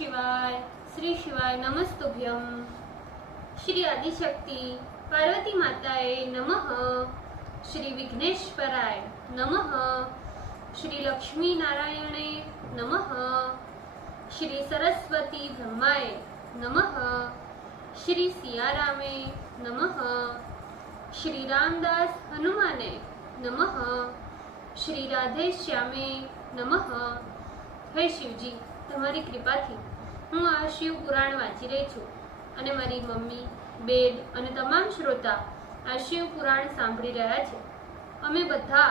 श्री शिवाय नमस्तुभ्यम। श्री आदिशक्ति पार्वती माताए नमः। श्री विघ्नेश्वराय नमः। श्री लक्ष्मी नारायणे नमः। श्री सरस्वती ब्रह्माय नमः। श्री सियारामे नमः। श्री रामदास हनुमाने नमः। श्री राधे श्यामे नमः। हे शिवजी, તમારી કૃપાથી હું આ શિવ પુરાણ વાંચી રહી છું અને મારી મમ્મી, બેન અને તમામ શ્રોતા આ શિવ પુરાણ સાંભળી રહ્યા છે। અમે બધા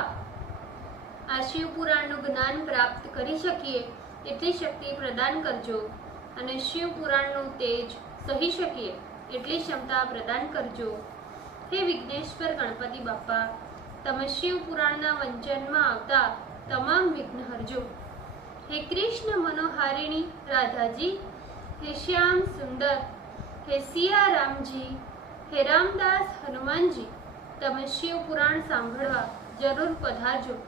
આ શિવ પુરાણનું જ્ઞાન પ્રાપ્ત કરી શકીએ એટલી શક્તિ પ્રદાન કરજો અને શિવ પુરાણનું તેજ સહી શકીએ એટલી ક્ષમતા પ્રદાન કરજો। હે વિઘ્નેશ્વર ગણપતિ બાપા, તમે શિવ પુરાણના વંચનમાં આવતા તમામ વિઘ્ન હરજો। हे कृष्ण मनोहारिणी राधा जी, हे श्याम सुंदर, हे सिया राम जी, हे रामदास हनुमान जी, तमे शिव पुराण सांभळवा जरूर पधारजो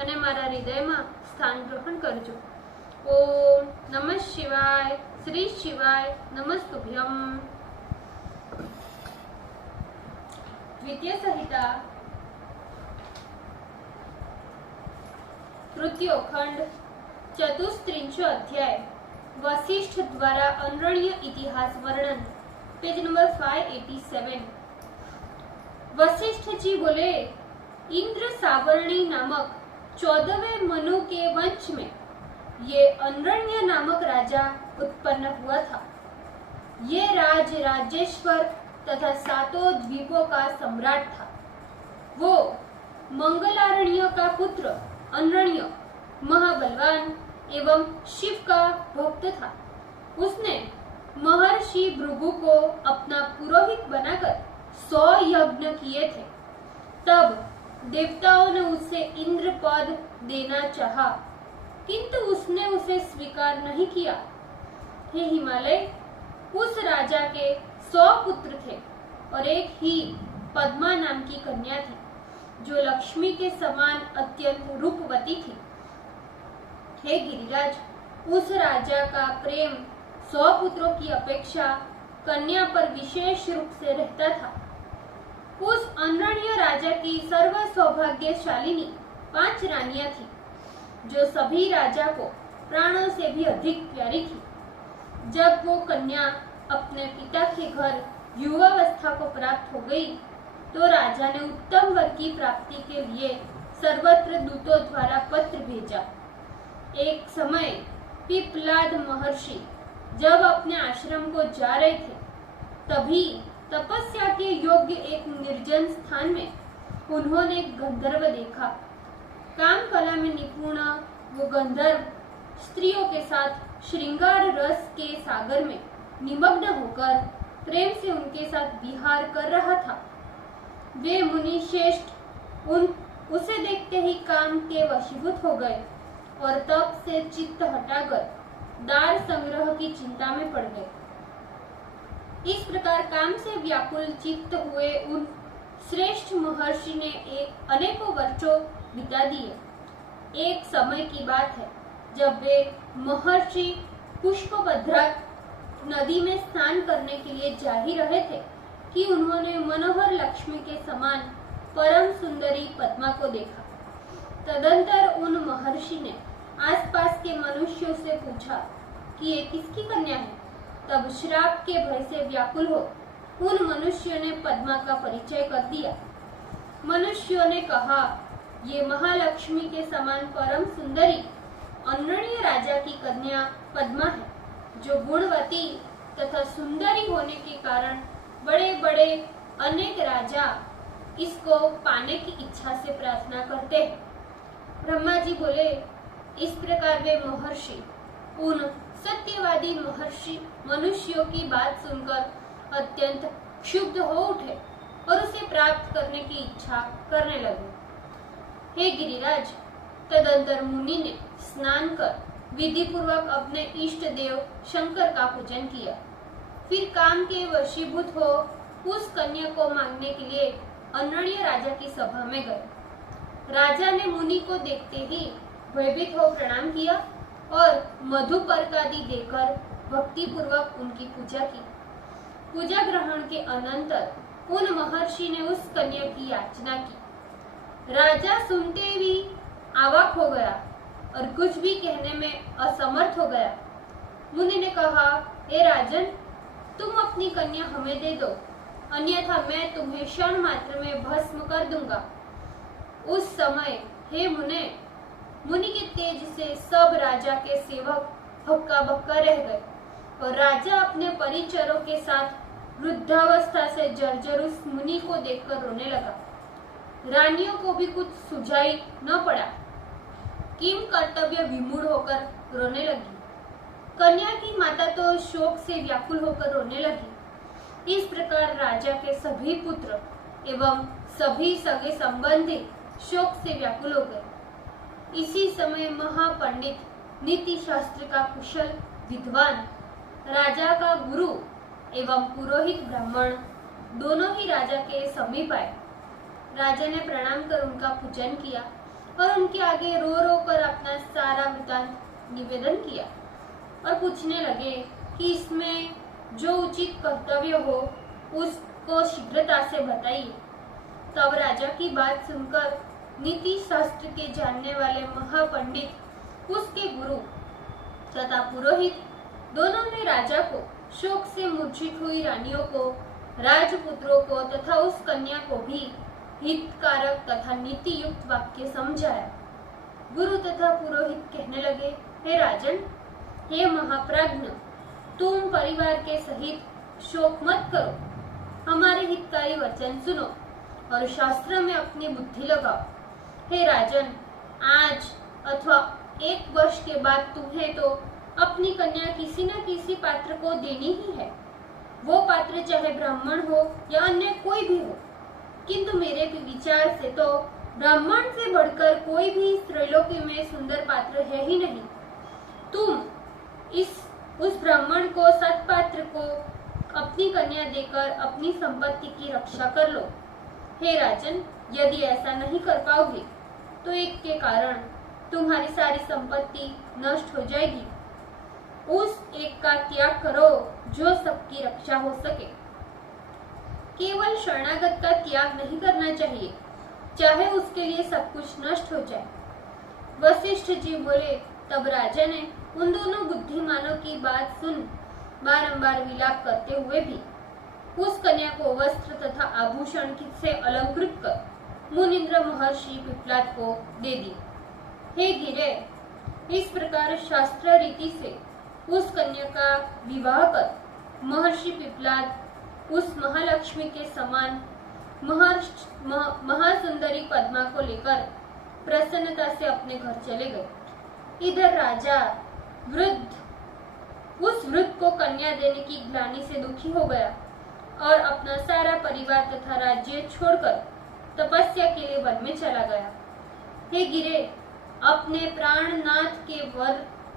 अने मारा हृदयमां स्थान ग्रहण करजो। ओम नमः शिवाय। श्री शिवाय नमस्तुभ्यम। द्वितीय संहिता तृतीयोखंड चतुस्त्रिंश अध्याय वशिष्ठ द्वारा अनरण्य इतिहास वर्णन, पेज नंबर 587। वशिष्ठ जी बोले, इंद्र सावर्णी नामक 14वें मनु के वंश में ये अनरण्य नामक राजा उत्पन्न हुआ था। ये राजेश्वर तथा सातों द्वीपों का सम्राट था। वो मंगलारण्य का पुत्र अनरण्य महाबलवान एवं शिव का भक्त था। उसने महर्षि भृगु को अपना पुरोहित बनाकर 100 यज्ञ किए थे। तब देवताओं ने उसे इंद्र पद देना चाहा, किंतु उसने उसे स्वीकार नहीं किया। हे हिमालय, उस राजा के 100 पुत्र थे और एक ही पद्मा नाम की कन्या थी, जो लक्ष्मी के समान अत्यंत रूपवती थी। हे गिरिराज, उस राजा का प्रेम 100 पुत्रों की अपेक्षा कन्या पर विशेष रूप से रहता था। उस अनरण्य राजा की सर्व सौभाग्यशालिनी 5 रानियां थी, जो सभी राजा को प्राणों से भी अधिक प्यारी थी। जब वो कन्या अपने पिता के घर युवावस्था को प्राप्त हो गई, तो राजा ने उत्तम वर की प्राप्ति के लिए सर्वत्र दूतों द्वारा पत्र भेजा। एक समय पिपलाद महर्षि जब अपने आश्रम को जा रहे थे, तभी तपस्या के योग्य एक निर्जन स्थान में उन्होंने गंधर्व देखा। काम कला में निपुण वो गंधर्व स्त्रियों के साथ श्रृंगार रस के सागर में निमग्न होकर प्रेम से उनके साथ विहार कर रहा था। वे मुनि श्रेष्ठ उसे देखते ही काम के वशीभूत हो गए और तब से चित्त हटाकर दार संग्रह की चिंता में पड़ गए। इस प्रकार काम से व्याकुल चित्त हुए उन श्रेष्ठ महर्षि ने अनेकों वर्षों बिता दिए। एक समय की बात है, जब वे महर्षि पुष्पभद्रा नदी में स्नान करने के लिए जा ही रहे थे कि उन्होंने मनोहर लक्ष्मी के समान परम सुंदरी पद्मा को देखा। तदंतर उन महर्षि ने आसपास के मनुष्यों से पूछा कि ये किसकी कन्या है। तब श्राप के भय से व्याकुल हो उन मनुष्यों ने पद्मा का परिचय कर दिया। मनुष्यों ने कहा, ये महालक्ष्मी के समान परम सुंदरी अनरण्य राजा की कन्या पद्मा है, जो गुणवती तथा सुंदरी होने के कारण बड़े बड़े अनेक राजा इसको पाने की इच्छा से प्रार्थना करते हैं। ब्रह्मा जी बोले, इस प्रकार वे महर्षि उन सत्यवादी मनुष्यों की बात सुनकर अत्यंत क्षुब्ध हो उठे और उसे प्राप्त करने की इच्छा करने लगे। हे गिरिराज, तदंतर मुनि ने स्नान कर विधि पूर्वक अपने इष्ट देव शंकर का पूजन किया। फिर काम के वशीभूत हो उस कन्या को मांगने के लिए अनरण्य राजा की सभा में गए। राजा ने मुनि को देखते ही भयभीत हो प्रणाम किया और मधुपर्क आदि देकर भक्ति पूर्वक उनकी पूजा की। पूजा ग्रहण के अनंतर उन महर्षि ने उस कन्या की याचना की। राजा सुनते ही अवाक हो गया और कुछ भी कहने में असमर्थ हो गया। मुनि ने कहा, हे राजन, तुम अपनी कन्या हमें दे दो, अन्यथा मैं तुम्हें क्षण मात्र में भस्म कर दूंगा। उस समय हे मुनि के तेज से सब राजा के सेवक हक्का बक्का रह गए और राजा अपने परिचरों के साथ वृद्धावस्था से जर्जर उस मुनि को देखकर रोने लगा। रानियों को भी कुछ सुझाई न पड़ा। किम कर्तव्य विमूढ़ होकर रोने लगी। कन्या की माता तो शोक से व्याकुल होकर रोने लगी। इस प्रकार राजा के सभी पुत्र एवं सभी सगे संबंधी शोक से व्याकुल हो गए। इसी समय महापंडित नीति शास्त्र का कुशल विद्वान, राजा का गुरु एवं पुरोहित ब्राह्मण दोनों ही राजा के समीप आए। राजा ने प्रणाम कर उनका पूजन किया और उनके आगे रो रो कर अपना सारा वृतांत निवेदन किया और पूछने लगे कि इसमें जो उचित कर्तव्य हो उसको शीघ्रता से बताइए। तब राजा की बात सुनकर नीति शास्त्र के जानने वाले महापंडित, उसके गुरु तथा पुरोहित दोनों ने राजा को, शोक से मूर्छित हुई रानियों को, राजपुत्रों को तथा उस कन्या को भी हितकारक तथा नीति युक्त वाक्य समझाया। गुरु तथा पुरोहित कहने लगे, हे राजन, हे महाप्राज्ञ, तुम परिवार के सहित शोक मत करो, हमारे हितकारी वचन सुनो और शास्त्र में अपनी बुद्धि लगाओ। हे राजन, आज अथवा 1 वर्ष के बाद तुम्हें तो अपनी कन्या किसी न किसी पात्र को देनी ही है। वो पात्र चाहे ब्राह्मण हो या अन्य कोई भी हो, किंतु मेरे विचार से तो ब्राह्मण से बढ़कर कोई भी त्रैलोकी में सुंदर पात्र है ही नहीं। तुम उस ब्राह्मण को, सत्पात्र को अपनी कन्या देकर अपनी संपत्ति की रक्षा कर लो। हे राजन, यदि ऐसा नहीं कर पाओगे तो एक के कारण तुम्हारी सारी संपत्ति नष्ट हो जाएगी। उस एक का त्याग करो जो सबकी रक्षा हो सके। केवल शरणागत का त्याग नहीं करना चाहिए, चाहे उसके लिए सब कुछ नष्ट हो जाए। वशिष्ठ जी बोले। तब राजा ने उन दोनों बुद्धिमानों की बात सुन बारंबार विलाप करते हुए भी उस कन्या को वस्त्र तथा आभूषण से अलंकृत कर मुनिंद्र महर्षि पिप्लाद को दे दी। हे गिरे, इस प्रकार शास्त्र रीति से उस कन्या का विवाह कर महर्षि पिप्लाद उस महालक्ष्मी के समान महासुंदरी पद्मा को लेकर प्रसन्नता से अपने घर चले गए। इधर राजा उस वृद्ध को कन्या देने की ग्लानि से दुखी हो गया और अपना सारा परिवार तथा राज्य छोड़कर तपस्या के लिए वन में चला गया। हे गिरे, अपने प्राणनाथ के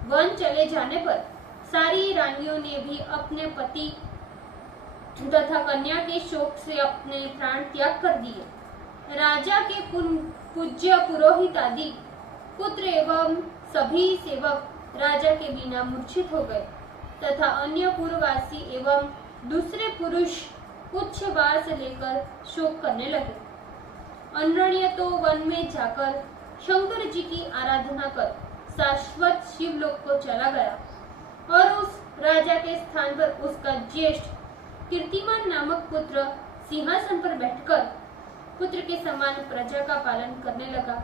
वन चले जाने पर सारी रानियों ने भी अपने पति तथा कन्या के शोक से अपने प्राण त्याग कर दिए। राजा के पूज्य पुरोहित आदि पुत्र एवं सभी सेवक राजा के बिना मूर्छित हो गए तथा अन्य पूर्ववासी एवं दूसरे पुरुष उच्छवास लेकर शोक करने लगे। अनरण्य तो वन में जाकर शंकर जी की आराधना कर शाश्वत शिवलोक को चला गया और उस राजा के स्थान पर उसका ज्येष्ठ कीर्तिमान नामक पुत्र सिंहासन पर बैठकर पुत्र के समान प्रजा का पालन करने लगा।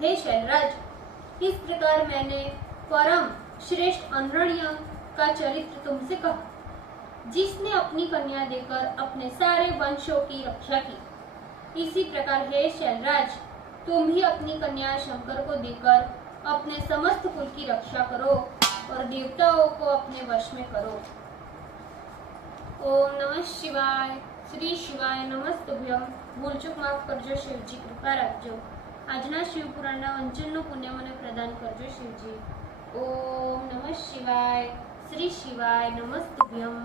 हे शैलराज, इस प्रकार मैंने परम श्रेष्ठ अनरण्य का चरित्र तुमसे कहा, जिसने अपनी कन्या देकर अपने सारे वंशों की रक्षा की। इसी प्रकार हे शैलराज, तुम भी अपनी कन्या शंकर को देकर अपने समस्त कुल की रक्षा करो और देवताओं को अपने वश में करो। ओम नमः शिवाय। श्री शिवाय नमस्तुभ्यम। भूल चूक माफ करजो शिवजी, कृपा રાખજો। આજના શિવપુરાણના વંચનનો પુણ્ય મને પ્રદાન કરજો શિવજી। ઓમ નમઃ શિવાય। શ્રી શિવાય નમસ્તુભ્યમ।